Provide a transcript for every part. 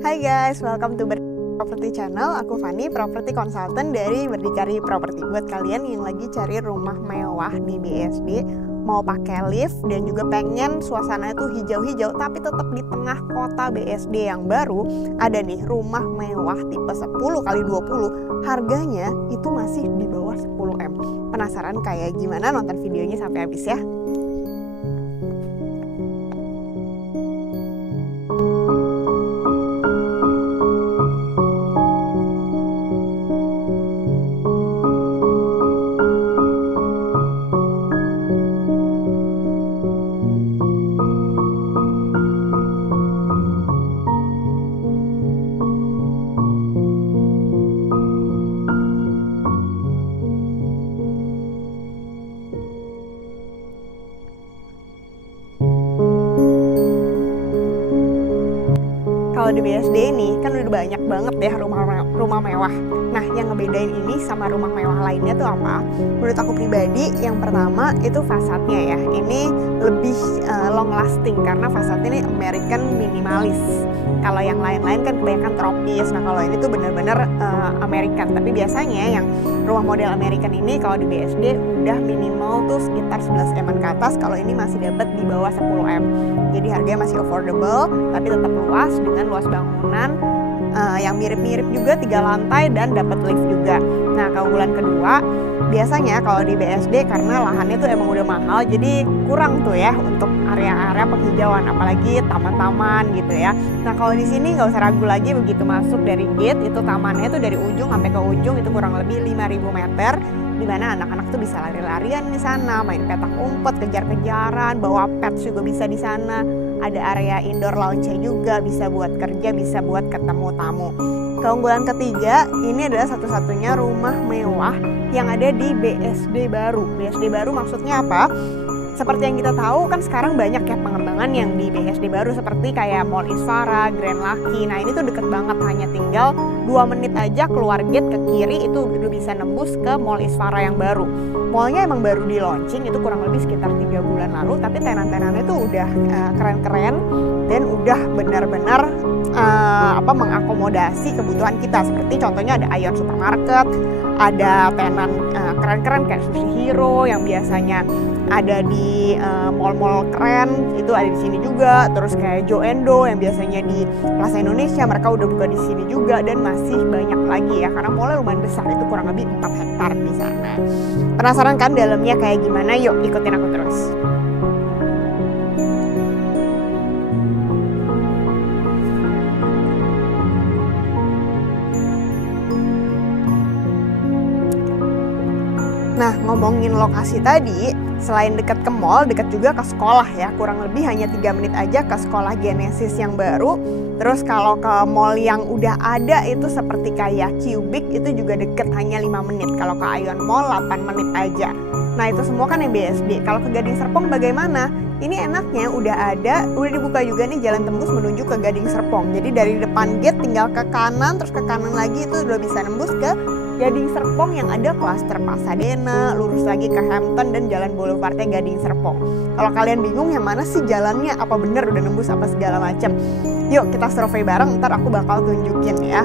Hai guys, welcome to Property Channel. Aku Fani, property consultant dari Berdikari Property. Buat kalian yang lagi cari rumah mewah di BSD, mau pakai lift dan juga pengen suasana itu hijau-hijau tapi tetap di tengah kota BSD yang baru, ada nih rumah mewah tipe 10x20. Harganya itu masih di bawah 10M. Penasaran kayak gimana? Nonton videonya sampai habis ya. Kalau di BSD ini kan udah banyak banget ya rumah mewah. Nah, yang ngebedain ini sama rumah mewah lainnya tuh apa? Menurut aku pribadi, yang pertama itu fasadnya ya. Ini lebih long lasting karena fasadnya ini American minimalis. Kalau yang lain-lain kan kebanyakan tropis. Nah, kalau ini tuh bener-bener American. Tapi biasanya yang rumah model American ini kalau di BSD udah minimal tuh sekitar 11M ke atas. Kalau ini masih dapat di bawah 10M. Jadi harganya masih affordable, tapi tetap luas dengan luas bangunan yang mirip-mirip juga 3 lantai dan dapat lift juga. Nah, keunggulan kedua, biasanya kalau di BSD karena lahannya tuh emang udah mahal, jadi kurang tuh ya untuk area-area penghijauan, apalagi taman-taman gitu ya. Nah, kalau di sini nggak usah ragu lagi, begitu masuk dari gate itu tamannya tuh dari ujung sampai ke ujung itu kurang lebih 5.000 meter, di mana anak-anak tuh bisa lari-larian di sana, main petak umpet, kejar-kejaran, bawa pets juga bisa di sana. Ada area indoor lounge-nya juga, bisa buat kerja, bisa buat ketemu tamu. Keunggulan ketiga, ini adalah satu-satunya rumah mewah yang ada di BSD baru. BSD baru maksudnya apa? Seperti yang kita tahu kan sekarang banyak ya pengembangan yang di BSD baru seperti kayak Mall Isfara, Grand Lucky. Nah, ini tuh deket banget, hanya tinggal 2 menit aja keluar gate ke kiri itu udah bisa nembus ke Mall Isfara yang baru. Mallnya emang baru di launching, itu kurang lebih sekitar 3 bulan lalu, tapi tenan-tenannya tuh udah keren-keren dan udah benar-benar mengakomodasi kebutuhan kita. Seperti contohnya ada Aeon Supermarket, ada tenan keren-keren kayak Sushi Hero yang biasanya ada di mall-mall keren, itu ada di sini juga. Terus kayak Joe Endo yang biasanya di Plaza Indonesia, mereka udah buka di sini juga, dan masih banyak lagi ya karena mallnya lumayan besar, itu kurang lebih 4 hektar di sana. Penasaran kan dalamnya kayak gimana? Yuk ikutin aku terus. Nah, ngomongin lokasi tadi, selain dekat ke mall, dekat juga ke sekolah ya. Kurang lebih hanya 3 menit aja ke sekolah Genesis yang baru. Terus kalau ke mall yang udah ada itu seperti kayak Cubic itu juga deket, hanya 5 menit. Kalau ke Aeon Mall 8 menit aja. Nah, itu semua kan yang BSD. Kalau ke Gading Serpong bagaimana? Ini enaknya udah dibuka juga nih jalan tembus menuju ke Gading Serpong. Jadi dari depan gate tinggal ke kanan, terus ke kanan lagi itu udah bisa nembus ke Gading Serpong yang ada klaster Pasadena, lurus lagi ke Hampton dan jalan Boulevardnya Gading Serpong. Kalau kalian bingung yang mana sih jalannya, apa bener udah nembus apa segala macam, yuk kita survei bareng, ntar aku bakal tunjukin ya.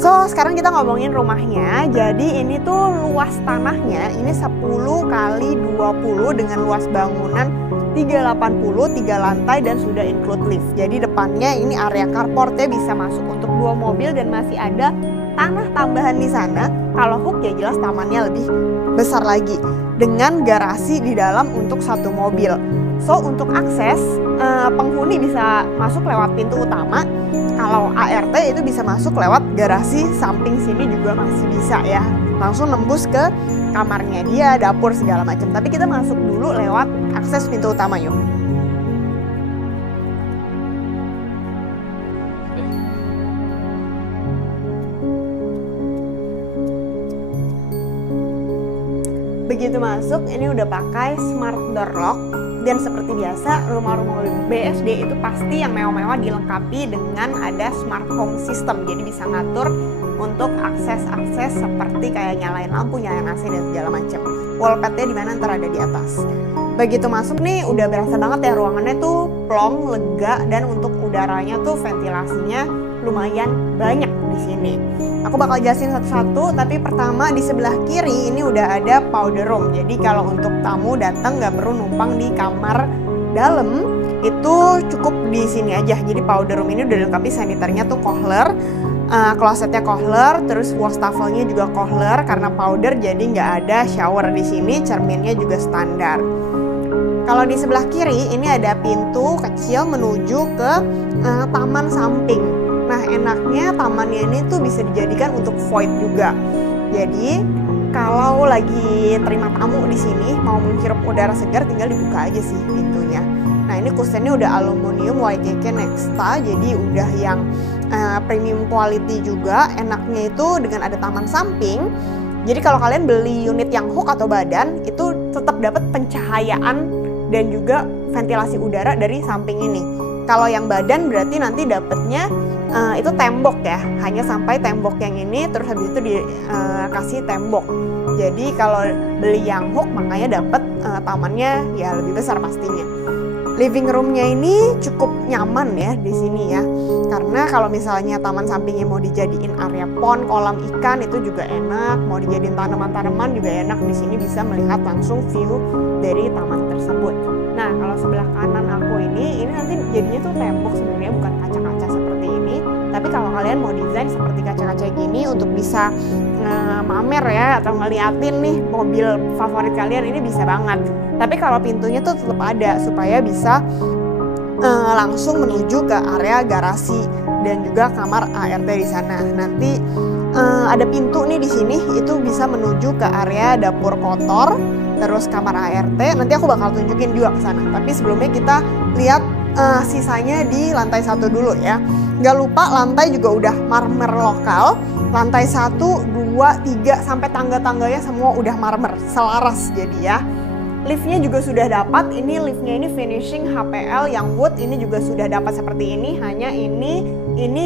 So, sekarang kita ngomongin rumahnya. Jadi ini tuh luas tanahnya ini 10x20 dengan luas bangunan 380, 3 lantai dan sudah include lift. Jadi depannya ini area carportnya bisa masuk untuk 2 mobil dan masih ada tanah tambahan di sana. Kalau hook ya jelas tamannya lebih besar lagi dengan garasi di dalam untuk 1 mobil. So, untuk akses penghuni bisa masuk lewat pintu utama. Kalau ART itu bisa masuk lewat garasi samping sini juga masih bisa ya. Langsung nembus ke kamarnya dia, dapur segala macam. Tapi kita masuk dulu lewat akses pintu utama yuk. Begitu masuk, ini udah pakai smart door lock. Dan seperti biasa, rumah-rumah BSD itu pasti yang mewah-mewah dilengkapi dengan ada smart home system. Jadi bisa ngatur untuk akses-akses seperti kayak nyalain lampu, nyalain AC dan segala macam. Wallpad-nya di mana ntar ada di atas. Begitu masuk nih udah berasa banget ya ruangannya tuh plong, lega, dan untuk udaranya tuh ventilasinya lumayan banyak di sini. Aku bakal jelasin satu-satu, tapi pertama di sebelah kiri ini udah ada powder room. Jadi kalau untuk tamu datang nggak perlu numpang di kamar dalam, itu cukup di sini aja. Jadi powder room ini udah dilengkapi saniternya tuh Kohler, klosetnya Kohler, terus wastafelnya juga Kohler karena powder, jadi nggak ada shower di sini. Cerminnya juga standar. Kalau di sebelah kiri ini ada pintu kecil menuju ke taman samping. Nah, enaknya tamannya ini tuh bisa dijadikan untuk void juga. Jadi kalau lagi terima tamu di sini mau menghirup udara segar, tinggal dibuka aja sih pintunya. Nah, ini kusennya udah aluminium YKK Nexta, jadi udah yang premium quality juga. Enaknya itu dengan ada taman samping. Jadi kalau kalian beli unit yang hook atau badan, itu tetap dapat pencahayaan dan juga ventilasi udara dari samping ini. Kalau yang badan berarti nanti dapatnya itu tembok ya, hanya sampai tembok yang ini, terus habis itu dikasih tembok. Jadi kalau beli yang hook makanya dapat tamannya ya lebih besar pastinya. Living roomnya ini cukup nyaman ya di sini ya, karena kalau misalnya taman sampingnya mau dijadiin area pond, kolam ikan itu juga enak, mau dijadiin tanaman-tanaman juga enak. Di sini bisa melihat langsung view dari taman tersebut. Nah, kalau sebelah kanan aku ini nanti jadinya tuh tembok sebenarnya, bukan kaca-kaca seperti ini. Tapi kalau kalian mau desain seperti kaca-kaca gini untuk bisa mamer ya, atau ngeliatin nih mobil favorit kalian, ini bisa banget. Tapi kalau pintunya tuh tetap ada supaya bisa langsung menuju ke area garasi dan juga kamar ART di sana. Nanti ada pintu nih di sini, itu bisa menuju ke area dapur kotor, terus kamar ART. Nanti aku bakal tunjukin juga ke sana. Tapi sebelumnya kita lihat sisanya di lantai 1 dulu ya. Gak lupa lantai juga udah marmer lokal. Lantai 1, 2, 3 sampai tangga-tangganya semua udah marmer, selaras jadi ya. Liftnya juga sudah dapat. Ini liftnya ini finishing HPL yang wood, ini juga sudah dapat seperti ini. Hanya ini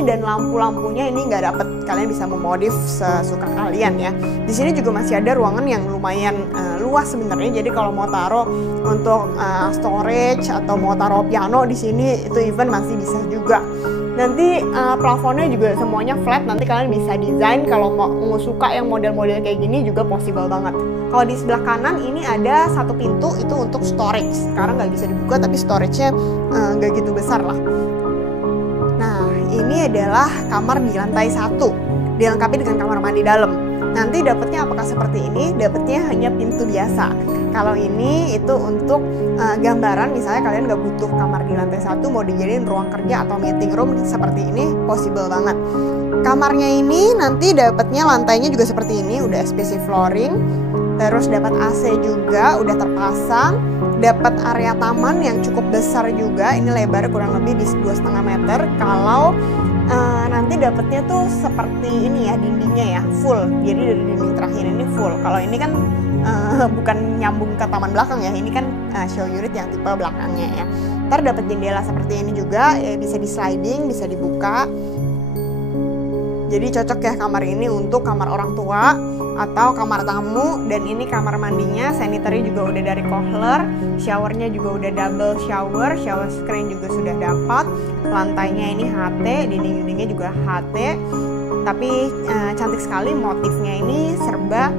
dan lampu-lampunya ini nggak dapat. Kalian bisa memodif sesuka kalian ya. Di sini juga masih ada ruangan yang lumayan luas sebenarnya. Jadi kalau mau taruh untuk storage atau mau taruh piano di sini itu even masih bisa juga. Nanti plafonnya juga semuanya flat, nanti kalian bisa desain kalau mau suka yang model-model kayak gini juga possible banget. Kalau di sebelah kanan ini ada satu pintu itu untuk storage. Sekarang nggak bisa dibuka tapi storage-nya nggak gitu besar lah. Nah, ini adalah kamar di lantai 1, dilengkapi dengan kamar mandi dalam. Nanti dapatnya apakah seperti ini? Dapatnya hanya pintu biasa. Kalau ini itu untuk gambaran, misalnya kalian nggak butuh kamar di lantai 1, mau dijadiin ruang kerja atau meeting room seperti ini, possible banget. Kamarnya ini nanti dapatnya lantainya juga seperti ini, udah SPC flooring, terus dapat AC juga, udah terpasang, dapat area taman yang cukup besar juga. Ini lebarnya kurang lebih di 2,5 meter. Kalau nanti dapatnya tuh seperti ini ya, dindingnya ya full, jadi dari dinding terakhir ini full. Kalau ini kan bukan nyambung ke taman belakang ya, ini kan show unit yang tipe belakangnya ya. Ntar dapat jendela seperti ini juga, bisa di sliding, bisa dibuka. Jadi cocok ya kamar ini untuk kamar orang tua atau kamar tamu. Dan ini kamar mandinya, sanitary juga udah dari Kohler, showernya juga udah double shower, shower screen juga sudah dapat. Lantainya ini HT, dinding-dindingnya juga HT. Tapi cantik sekali, motifnya ini serba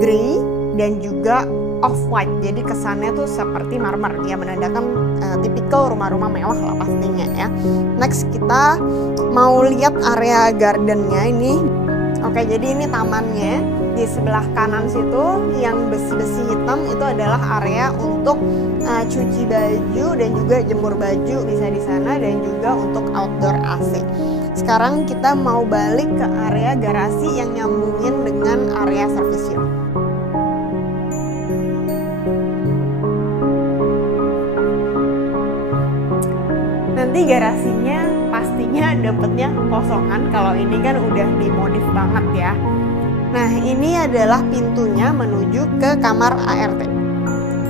grey dan juga off-white, jadi kesannya tuh seperti marmer ya, menandakan tipikal rumah-rumah mewah lah pastinya ya. Next kita mau lihat area gardennya ini. Oke, jadi ini tamannya. Di sebelah kanan situ yang besi-besi hitam itu adalah area untuk cuci baju dan juga jemur baju, bisa di sana, dan juga untuk outdoor AC. Sekarang kita mau balik ke area garasi yang nyambungin dengan area service yard. Nanti garasinya pastinya dapetnya kosongan, kalau ini kan udah dimodif banget ya. Nah, ini adalah pintunya menuju ke kamar ART.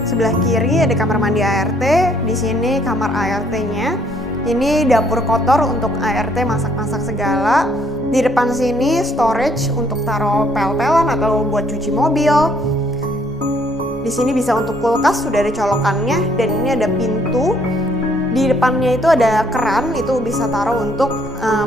Sebelah kiri ada kamar mandi ART, di sini kamar ART-nya. Ini dapur kotor untuk ART masak-masak segala. Di depan sini storage untuk taruh pel-pelan atau buat cuci mobil. Di sini bisa untuk kulkas, sudah ada colokannya, dan ini ada pintu Di depannya itu ada keran, itu bisa taruh untuk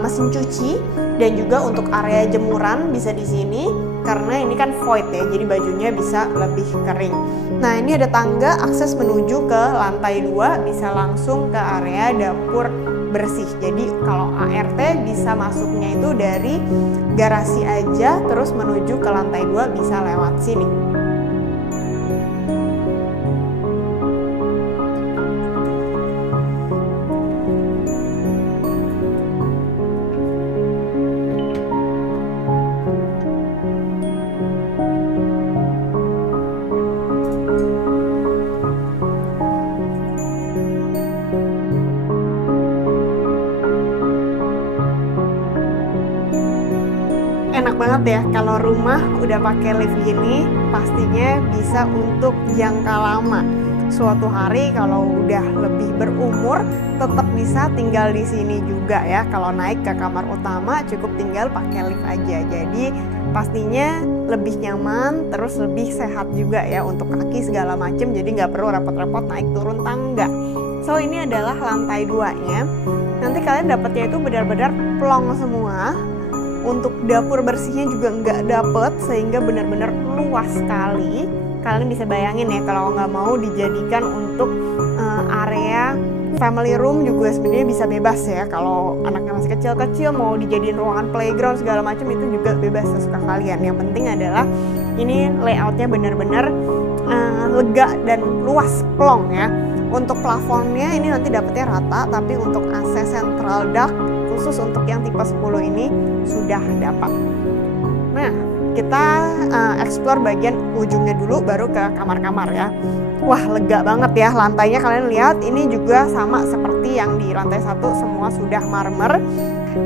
mesin cuci dan juga untuk area jemuran bisa di sini karena ini kan void ya, jadi bajunya bisa lebih kering. Nah, ini ada tangga akses menuju ke lantai 2, bisa langsung ke area dapur bersih. Jadi kalau ART bisa masuknya itu dari garasi aja terus menuju ke lantai 2 bisa lewat sini. Enak banget ya kalau rumah udah pakai lift gini, pastinya bisa untuk jangka lama. Suatu hari kalau udah lebih berumur tetap bisa tinggal di sini juga ya. Kalau naik ke kamar utama cukup tinggal pakai lift aja. Jadi pastinya lebih nyaman, terus lebih sehat juga ya untuk kaki segala macem. Jadi nggak perlu repot-repot naik turun tangga. So ini adalah lantai 2-nya. Nanti kalian dapetnya itu benar-benar plong semua. Untuk dapur bersihnya juga nggak dapet, sehingga benar-benar luas sekali. Kalian bisa bayangin ya kalau nggak mau dijadikan untuk area family room juga sebenarnya bisa bebas ya. Kalau anaknya masih kecil-kecil mau dijadiin ruangan playground segala macam itu juga bebas sesuka kalian. Yang penting adalah ini layoutnya benar-benar lega dan luas plong ya. Untuk plafonnya ini nanti dapetnya rata, tapi untuk AC central duct khusus untuk yang tipe 10 ini sudah dapat. Nah, kita explore bagian ujungnya dulu baru ke kamar-kamar ya. Wah, lega banget ya lantainya, kalian lihat ini juga sama seperti yang di lantai 1, semua sudah marmer.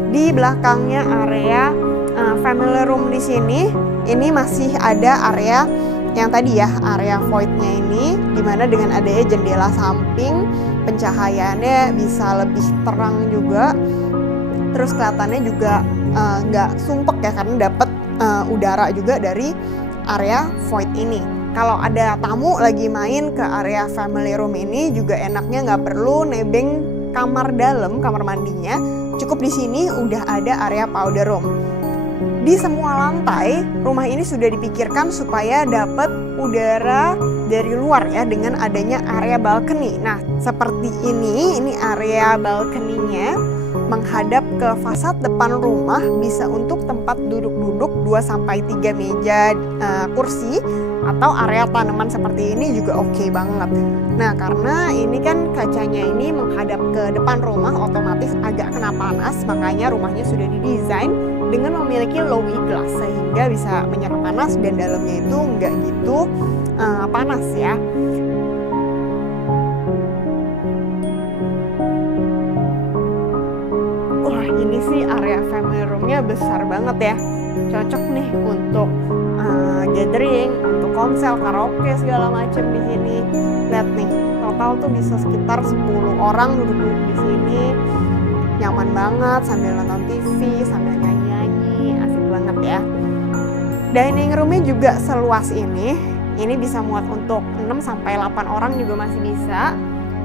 Di belakangnya area family room di sini, ini masih ada area yang tadi ya, area voidnya ini, dimana dengan adanya jendela samping, pencahayaannya bisa lebih terang juga. Terus kelihatannya juga nggak sumpek ya, karena dapat udara juga dari area void ini. Kalau ada tamu lagi main ke area family room ini juga enaknya nggak perlu nebeng kamar dalam, kamar mandinya. Cukup di sini udah ada area powder room. Di semua lantai, rumah ini sudah dipikirkan supaya dapat udara dari luar ya, dengan adanya area balkoni. Nah, seperti ini area balkoninya menghadap ke fasad depan rumah, bisa untuk tempat duduk-duduk 2-3 meja kursi, atau area tanaman seperti ini juga oke banget. Nah, karena ini kan kacanya ini menghadap ke depan rumah, otomatis agak kena panas, makanya rumahnya sudah didesain dengan memiliki low-E glass sehingga bisa menyerap panas dan dalamnya itu nggak gitu panas ya. Wah, ini sih area family roomnya besar banget ya, cocok nih untuk gathering, untuk konsel, karaoke segala macem di sini. Lihat nih, total tuh bisa sekitar 10 orang duduk di sini, nyaman banget sambil nonton TV, sambil nyanyi-nyanyi, asik banget ya. Dining roomnya juga seluas ini bisa muat untuk 6-8 orang juga masih bisa.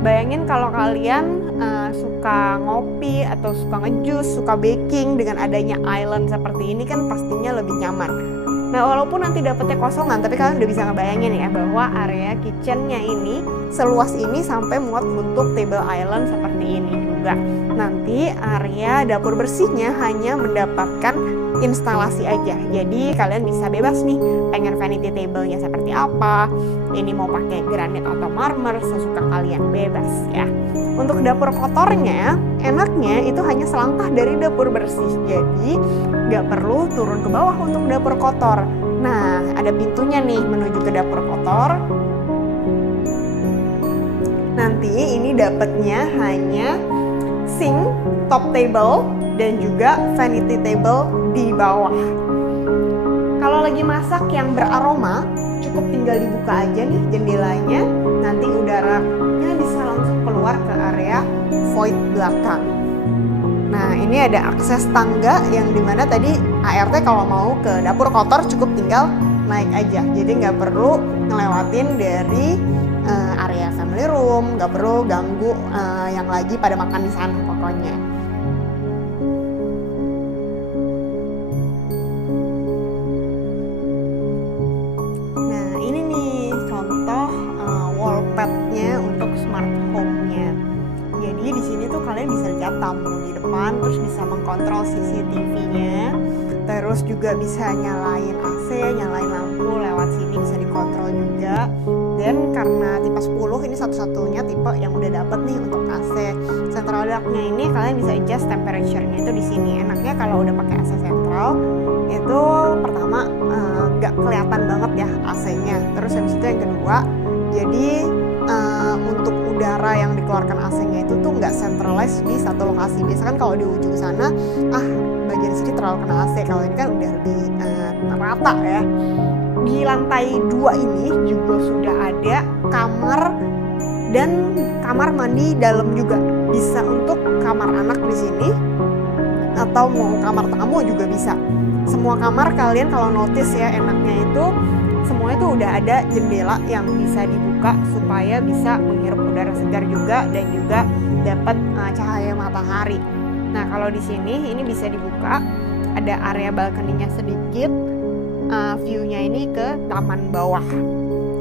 Bayangin kalau kalian suka ngopi atau suka ngejus, suka baking, dengan adanya island seperti ini kan pastinya lebih nyaman. Nah, walaupun nanti dapetnya kosongan, tapi kalian udah bisa ngebayangin ya bahwa area kitchennya ini seluas ini sampai muat untuk table island seperti ini juga. Nanti area dapur bersihnya hanya mendapatkan instalasi aja. Jadi kalian bisa bebas nih, pengen vanity table-nya seperti apa, ini mau pakai granit atau marmer, sesuka kalian, bebas ya. Untuk dapur kotornya, enaknya itu hanya selangkah dari dapur bersih, jadi nggak perlu turun ke bawah untuk dapur kotor. Nah, ada pintunya nih menuju ke dapur kotor. Nanti ini dapatnya hanya sink, top table, dan juga vanity table di bawah. Kalau lagi masak yang beraroma, cukup tinggal dibuka aja nih jendelanya, nanti udaranya bisa langsung keluar ke area void belakang. Nah, ini ada akses tangga yang dimana tadi ART kalau mau ke dapur kotor cukup tinggal naik aja, jadi nggak perlu ngelewatin dari area family room, nggak perlu ganggu yang lagi pada makan di sana pokoknya. Nah ini nih contoh wallpad-nya untuk smart home-nya. Jadi di sini tuh kalian bisa lihat tamu di depan, terus bisa mengkontrol CCTV-nya, terus juga bisa nyalain AC, nyalain lampu lewat sini bisa dikontrol juga. Dan karena tipe 10 ini satu-satunya tipe yang udah dapet nih untuk AC. Central dock-nya ini kalian bisa adjust temperature-nya itu di sini. Enaknya kalau udah pakai AC sentral itu pertama nggak kelihatan banget ya AC-nya. Terus habis itu yang kedua, jadi untuk udara yang dikeluarkan AC-nya itu tuh nggak centralized di satu lokasi. Biasanya kan kalau di ujung sana, bagian sini terlalu kena AC. Kalau ini kan udah lebih rata ya. Di lantai 2 ini juga sudah ada kamar dan kamar mandi dalam juga. Bisa untuk kamar anak di sini atau mau kamar tamu juga bisa. Semua kamar kalian kalau notice ya enaknya itu semuanya tuh udah ada jendela yang bisa dibuka supaya bisa menghirup udara segar juga dan juga dapat cahaya matahari. Nah kalau di sini ini bisa dibuka, ada area balkoninya sedikit, view-nya ini ke taman bawah.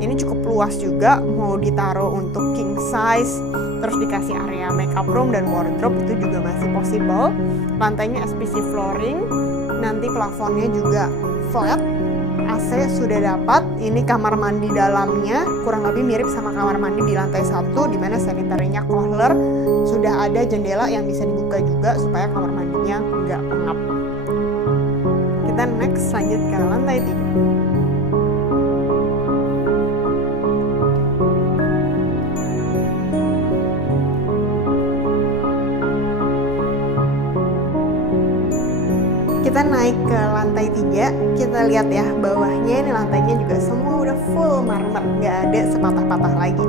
Ini cukup luas juga, mau ditaruh untuk king size, terus dikasih area makeup room dan wardrobe itu juga masih possible. Lantainya SPC flooring, nanti plafonnya juga flat. AC sudah dapat. Ini kamar mandi dalamnya kurang lebih mirip sama kamar mandi di lantai 1, di mana sanitary-nya Kohler. Sudah ada jendela yang bisa dibuka juga supaya kamar mandinya nggak pengap. Kita next lanjut ke lantai 3. Kita naik ke lantai 3, kita lihat ya bawahnya ini lantainya juga semua udah full marmer, nggak ada sepatah-patah lagi.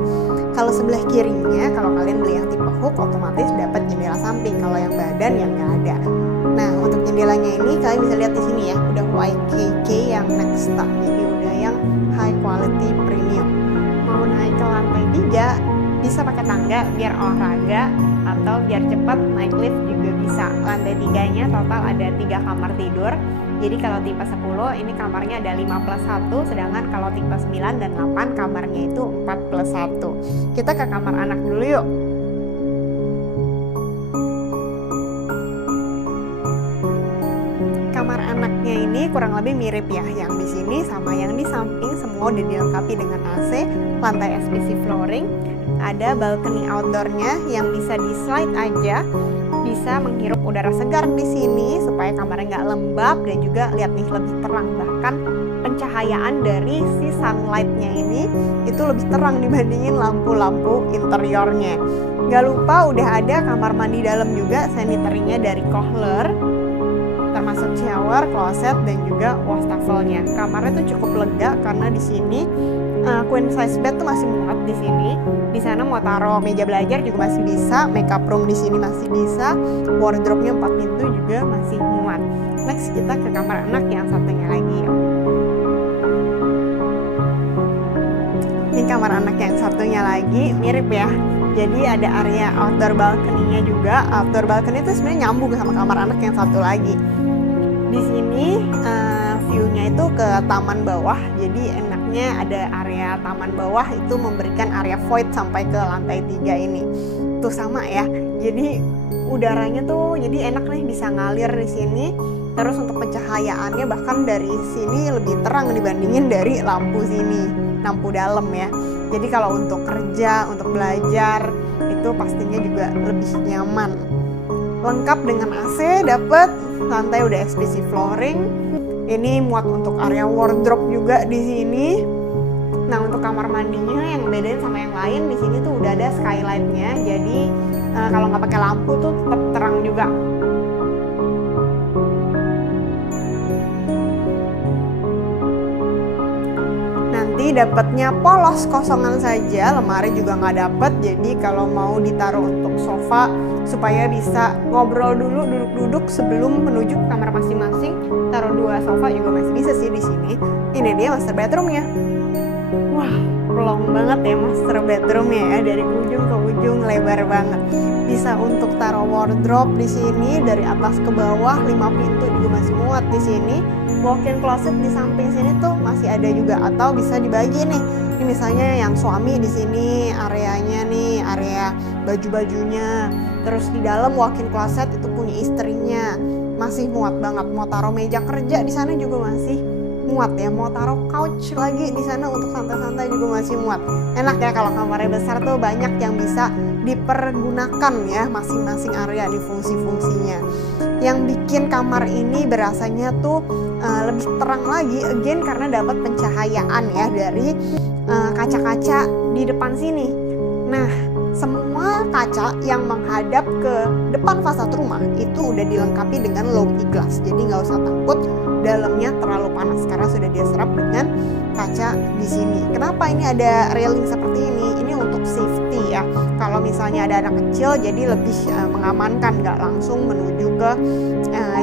Kalau sebelah kirinya, kalau kalian beli yang tipe hook otomatis dapat jendela samping, kalau yang badan yang nggak ada. Nah untuk jendelanya ini kalian bisa lihat di sini ya, udah YKK yang Nexta, jadi udah yang high quality premium. Mau naik ke lantai 3 bisa pakai tangga biar olahraga atau biar cepat naik lift juga bisa. Lantai 3-nya total ada 3 kamar tidur. Jadi kalau tipe 10 ini kamarnya ada 5+1, sedangkan kalau tipe 9 dan 8 kamarnya itu 4+1. Kita ke kamar anak dulu yuk. Kamar anaknya ini kurang lebih mirip ya, yang di sini sama yang di samping semua udah dilengkapi dengan AC, lantai SPC flooring, ada balcony outdoornya yang bisa di slide aja, bisa menghirup udara segar di sini supaya kamarnya nggak lembab dan juga lihat nih lebih terang, bahkan pencahayaan dari si sunlightnya ini itu lebih terang dibandingin lampu-lampu interiornya. Nggak lupa udah ada kamar mandi dalam juga, sanitary-nya dari Kohler, termasuk shower, closet, dan juga wastafelnya. Kamarnya tuh cukup lega karena di sini queen size bed tuh masih muat di sini. Di sana mau taruh meja belajar juga masih bisa, makeup room di sini masih bisa, wardrobe-nya 4 pintu juga masih muat. Next kita ke kamar anak yang satunya lagi. Ini kamar anak yang satunya lagi mirip ya. Jadi ada area outdoor balcony-nya juga. Outdoor balcony itu sebenarnya nyambung sama kamar anak yang satu lagi. Di sini view-nya itu ke taman bawah. Jadi enaknya ada area taman bawah itu memberikan area void sampai ke lantai 3 ini. Tuh sama ya. Jadi udaranya tuh jadi enak nih, bisa ngalir di sini. Terus untuk pencahayaannya bahkan dari sini lebih terang dibandingin dari lampu sini, lampu dalam ya. Jadi kalau untuk kerja, untuk belajar itu pastinya juga lebih nyaman. Lengkap dengan AC, dapat lantai udah SPC flooring. Ini muat untuk area wardrobe juga di sini. Nah untuk kamar mandinya yang bedain sama yang lain, di sini tuh udah ada skylight-nya. Jadi kalau nggak pakai lampu tuh tetap terang juga. Nanti dapatnya polos kosongan saja, lemari juga nggak dapet. Jadi kalau mau ditaruh untuk sofa supaya bisa ngobrol dulu, duduk-duduk sebelum menuju ke kamar masing-masing, taruh 2 sofa juga masih bisa sih di sini. Ini dia master bedroomnya. Wah, long banget ya master bedroomnya ya, dari ujung ke ujung lebar banget. Bisa untuk taruh wardrobe di sini dari atas ke bawah, 5 pintu juga masih muat di sini. Walk-in closet di samping sini tuh masih ada juga, atau bisa dibagi nih. Ini misalnya yang suami di sini areanya nih, area baju-bajunya. Terus di dalam walk-in closet itu punya istrinya. Masih muat banget. Mau taruh meja kerja di sana juga masih muat ya. Mau taruh couch lagi di sana untuk santai-santai juga masih muat. Enak ya kalau kamarnya besar tuh, banyak yang bisa dipergunakan ya masing-masing area di fungsi-fungsinya. Yang bikin kamar ini berasanya tuh lebih terang lagi again karena dapat pencahayaan ya dari kaca-kaca di depan sini. Nah, semua kaca yang menghadap ke depan fasad rumah itu udah dilengkapi dengan low E glass. Jadi nggak usah takut dalamnya terlalu panas karena sudah diserap dengan kaca di sini. Kenapa ini ada railing seperti ini? Ini untuk safety ya. Kalau misalnya ada anak kecil, jadi lebih mengamankan, nggak langsung menuju ke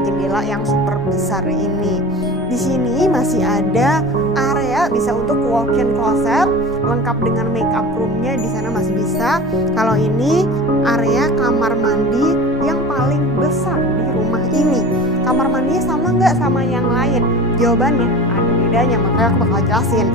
jendela yang super besar ini. Di sini masih ada area bisa untuk walk-in closet, lengkap dengan makeup roomnya di sana masih bisa. Kalau ini area kamar mandi yang paling besar di rumah ini. Kamar mandinya sama nggak sama yang lain? Jawabannya ada bedanya, makanya aku bakal jelasin.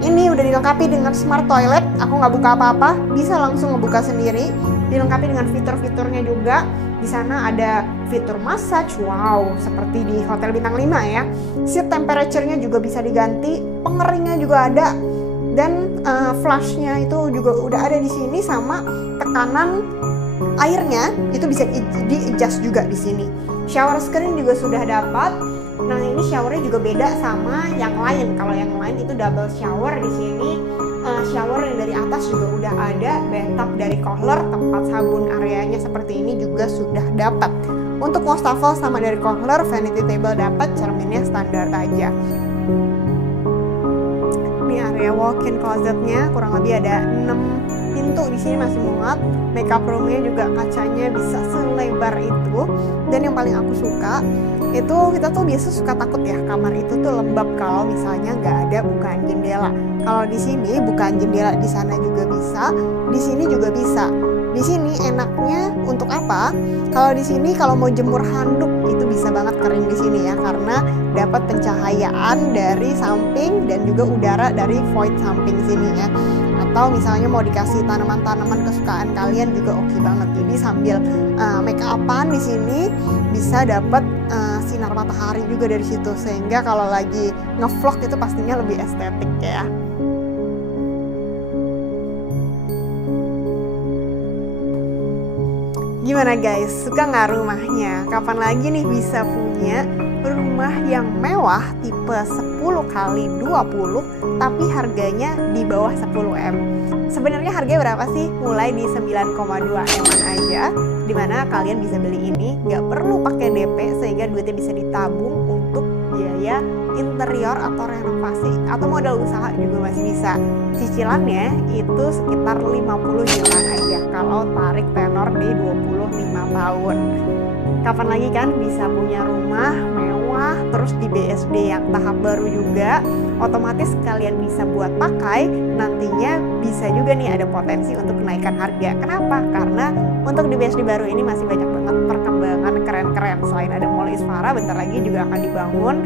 Ini udah dilengkapi dengan smart toilet, aku nggak buka apa-apa, bisa langsung ngebuka sendiri. Dilengkapi dengan fitur-fiturnya juga. Di sana ada fitur massage, wow, seperti di hotel bintang 5 ya. Seat temperature-nya juga bisa diganti, pengeringnya juga ada, dan flush-nya itu juga udah ada di sini, sama tekanan airnya itu bisa di-adjust juga di sini. Shower screen juga sudah dapat. Nah, ini showernya juga beda sama yang lain. Kalau yang lain itu double shower, di sini shower yang dari atas juga udah ada, bathtub dari Kohler, tempat sabun areanya seperti ini juga sudah dapat. Untuk wastafel sama dari Kohler, vanity table dapat, cerminnya standar aja. Ini area walk-in closetnya, kurang lebih ada 6 pintu di sini masih muat. Makeup roomnya juga kacanya bisa selebar itu. Dan yang paling aku suka itu, kita tuh biasa suka takut ya kamar itu tuh lembab kalau misalnya nggak ada bukaan jendela. Kalau di sini bukaan jendela, di sana juga bisa, di sini juga bisa. Di sini enaknya untuk apa? Kalau di sini kalau mau jemur handuk itu bisa banget kering di sini ya, karena dapat pencahayaan dari samping dan juga udara dari void samping sini ya. Atau misalnya mau dikasih tanaman-tanaman kesukaan kalian juga oke banget. Jadi sambil make upan di sini bisa dapat sinar matahari juga dari situ, sehingga kalau lagi ngevlog itu pastinya lebih estetik ya. Gimana guys, suka nggak rumahnya? Kapan lagi nih bisa punya rumah yang mewah tipe 10x20 tapi harganya di bawah 10M? Sebenarnya harganya berapa sih? Mulai di 9,2M aja, dimana kalian bisa beli ini nggak perlu pakai DP, sehingga duitnya bisa ditabung untuk biaya interior atau renovasi atau modal usaha juga masih bisa. Cicilannya itu sekitar 50 jutaan aja kalau tarik tenor di 25 tahun. Kapan lagi kan bisa punya rumah mewah, terus di BSD yang tahap baru juga, otomatis kalian bisa buat pakai, nantinya bisa juga nih ada potensi untuk kenaikan harga. Kenapa? Karena untuk di BSD baru ini masih banyak banget perkembangan keren-keren. Selain ada Mall Isfara, bentar lagi juga akan dibangun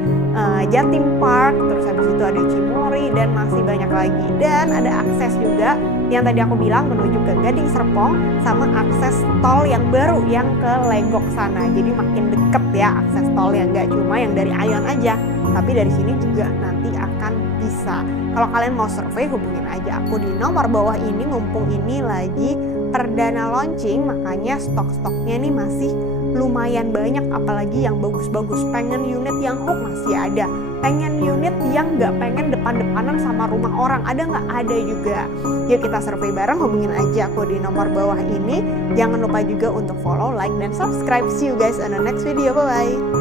Jatim Park, terus habis itu ada Cimory, dan masih banyak lagi. Dan ada akses juga yang tadi aku bilang menuju ke Gading Serpong, sama akses tol yang baru yang ke Legok sana. Jadi makin deket ya akses tol, yang nggak cuma yang dari Ayon aja, tapi dari sini juga nanti akan bisa. Kalau kalian mau survei, hubungin aja aku di nomor bawah ini. Mumpung ini lagi perdana launching, makanya stok-stoknya nih masih lumayan banyak, apalagi yang bagus-bagus. Pengen unit yang hook masih ada, pengen unit yang nggak pengen depan-depanan sama rumah orang, ada nggak? Ada juga. Yuk kita survei bareng, hubungin aja aku di nomor bawah ini. Jangan lupa juga untuk follow, like, dan subscribe. See you guys on the next video, bye-bye.